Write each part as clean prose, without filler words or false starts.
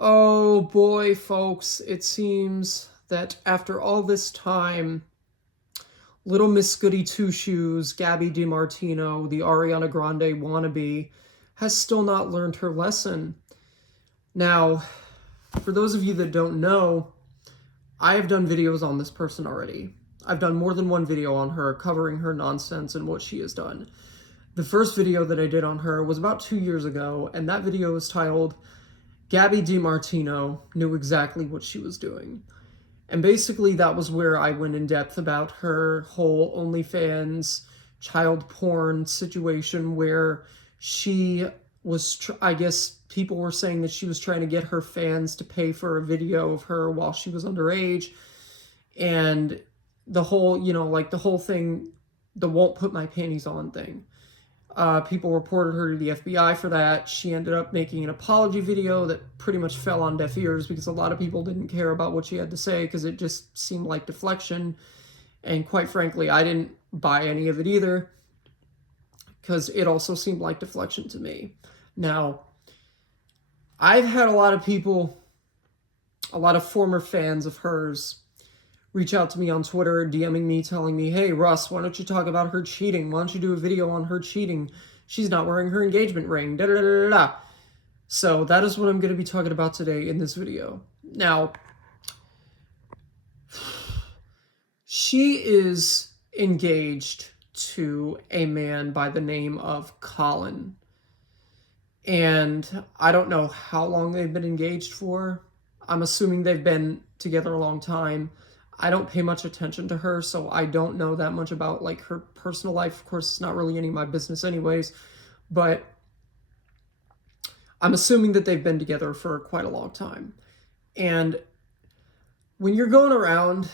Oh boy, folks, it seems that after all this time, little Miss Goody Two Shoes, Gabi Demartino, the Ariana Grande wannabe, has still not learned her lesson. Now, for those of you that don't know, I have done videos on this person already. I've done more than one video on her covering her nonsense and what she has done. The first video that I did on her was about 2 years ago, and that video was titled Gabi Demartino Knew Exactly What She Was Doing. And basically, that was where I went in depth about her whole OnlyFans child porn situation where she was, I guess people were saying that she was trying to get her fans to pay for a video of her while she was underage. And the whole, like the whole thing, the won't put my panties on thing. People reported her to the FBI for that. She ended up making an apology video that pretty much fell on deaf ears because a lot of people didn't care about what she had to say because it just seemed like deflection. And quite frankly, I didn't buy any of it either because it also seemed like deflection to me. Now, I've had a lot of people, a lot of former fans of hers, reach out to me on Twitter, DMing me, telling me, hey, Russ, why don't you talk about her cheating? Why don't you do a video on her cheating? She's not wearing her engagement ring. Da, da, da, da, da. So that is what I'm going to be talking about today in this video. Now, she is engaged to a man by the name of Collin. And I don't know how long they've been engaged for. I'm assuming they've been together a long time. I don't pay much attention to her, so I don't know that much about like her personal life. Of course, it's not really any of my business anyways, but I'm assuming that they've been together for quite a long time. And when you're going around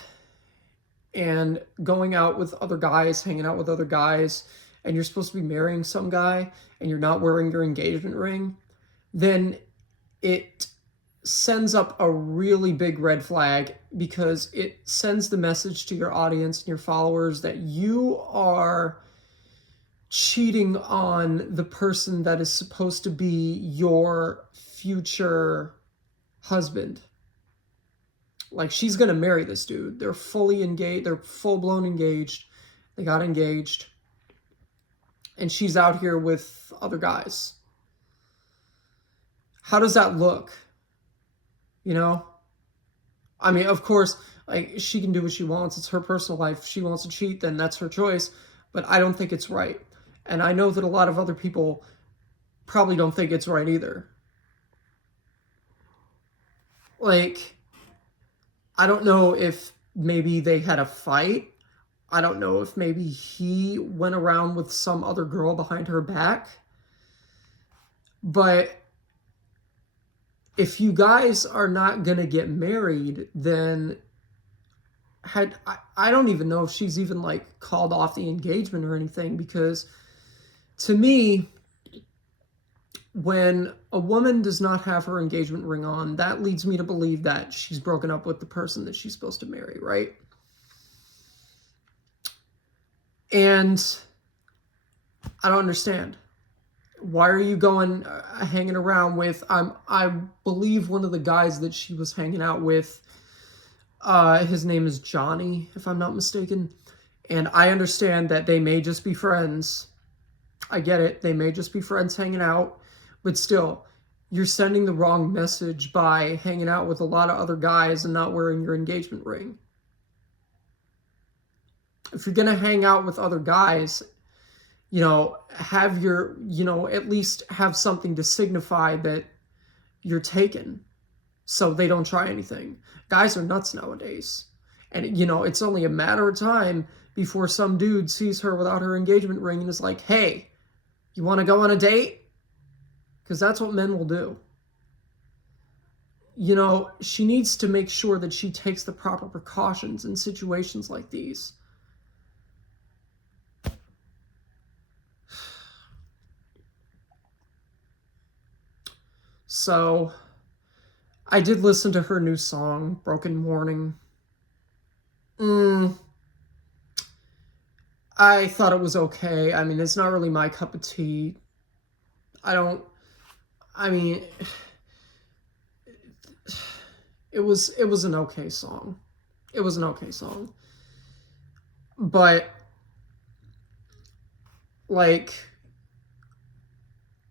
and going out with other guys, hanging out with other guys, and you're supposed to be marrying some guy and you're not wearing your engagement ring, then it sends up a really big red flag because it sends the message to your audience and your followers that you are cheating on the person that is supposed to be your future husband. Like, she's gonna marry this dude. They're fully engaged. They're full-blown engaged. They got engaged. And she's out here with other guys. How does that look? I mean, of course, like, she can do what she wants. It's her personal life. If she wants to cheat, then that's her choice. But I don't think it's right. And I know that a lot of other people probably don't think it's right either. Like, I don't know if maybe they had a fight. I don't know if maybe he went around with some other girl behind her back. But if you guys are not going to get married, then I don't even know if she's even like called off the engagement or anything, because to me, when a woman does not have her engagement ring on, that leads me to believe that she's broken up with the person that she's supposed to marry, right? And I don't understand. Why are you going hanging around with, I believe one of the guys that she was hanging out with, his name is Johnny, if I'm not mistaken. And I understand that they may just be friends. I get it. They may just be friends hanging out. But still, you're sending the wrong message by hanging out with a lot of other guys and not wearing your engagement ring. If you're going to hang out with other guys, have your, at least have something to signify that you're taken so they don't try anything. Guys are nuts nowadays. And, it's only a matter of time before some dude sees her without her engagement ring and is like, hey, you want to go on a date? Because that's what men will do. She needs to make sure that she takes the proper precautions in situations like these. So, I did listen to her new song, Broken Morning. I thought it was okay. I mean, it's not really my cup of tea. I mean, it was an okay song. It was an okay song. But like,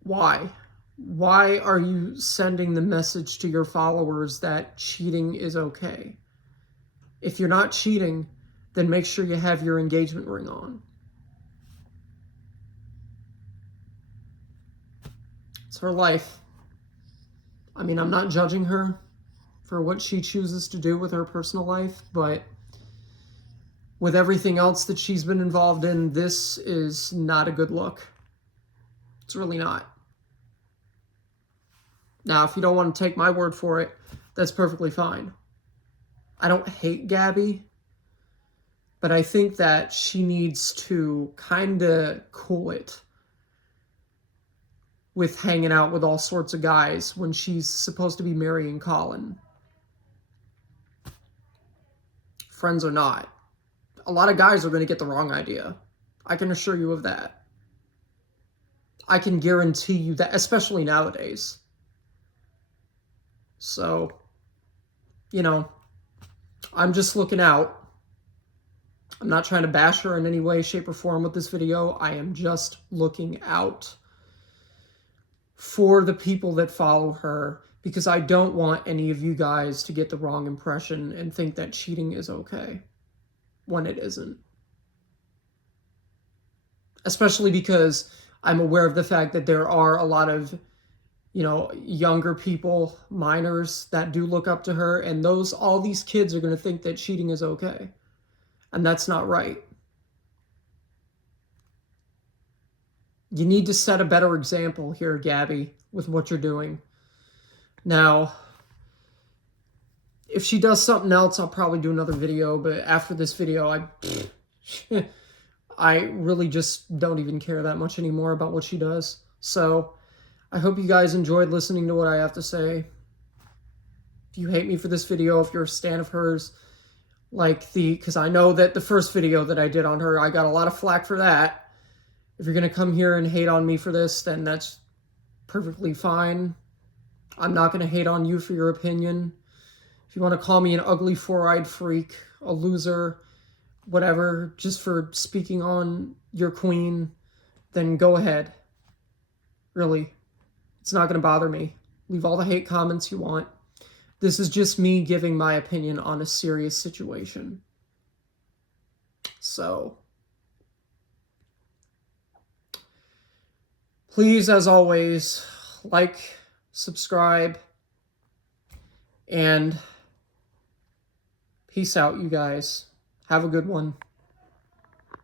why? Why are you sending the message to your followers that cheating is okay? If you're not cheating, then make sure you have your engagement ring on. It's her life. I mean, I'm not judging her for what she chooses to do with her personal life, but with everything else that she's been involved in, this is not a good look. It's really not. Now, if you don't want to take my word for it, that's perfectly fine. I don't hate Gabi, but I think that she needs to kind of cool it with hanging out with all sorts of guys when she's supposed to be marrying Collin. Friends or not. A lot of guys are going to get the wrong idea. I can assure you of that. I can guarantee you that, especially nowadays. So, you know, I'm just looking out. I'm not trying to bash her in any way, shape, or form with this video. I am just looking out for the people that follow her, because I don't want any of you guys to get the wrong impression and think that cheating is okay when it isn't. Especially because I'm aware of the fact that there are a lot of, younger people, minors, that do look up to her, and all these kids are going to think that cheating is okay. And that's not right. You need to set a better example here, Gabi, with what you're doing. Now, if she does something else, I'll probably do another video, but after this video, I really just don't even care that much anymore about what she does. So, I hope you guys enjoyed listening to what I have to say. If you hate me for this video, if you're a stan of hers, because I know that the first video that I did on her, I got a lot of flack for that. If you're going to come here and hate on me for this, then that's perfectly fine. I'm not going to hate on you for your opinion. If you want to call me an ugly four-eyed freak, a loser, whatever, just for speaking on your queen, then go ahead. Really. It's not going to bother me. Leave all the hate comments you want. This is just me giving my opinion on a serious situation. So, please, as always, like, subscribe, and peace out, you guys. Have a good one.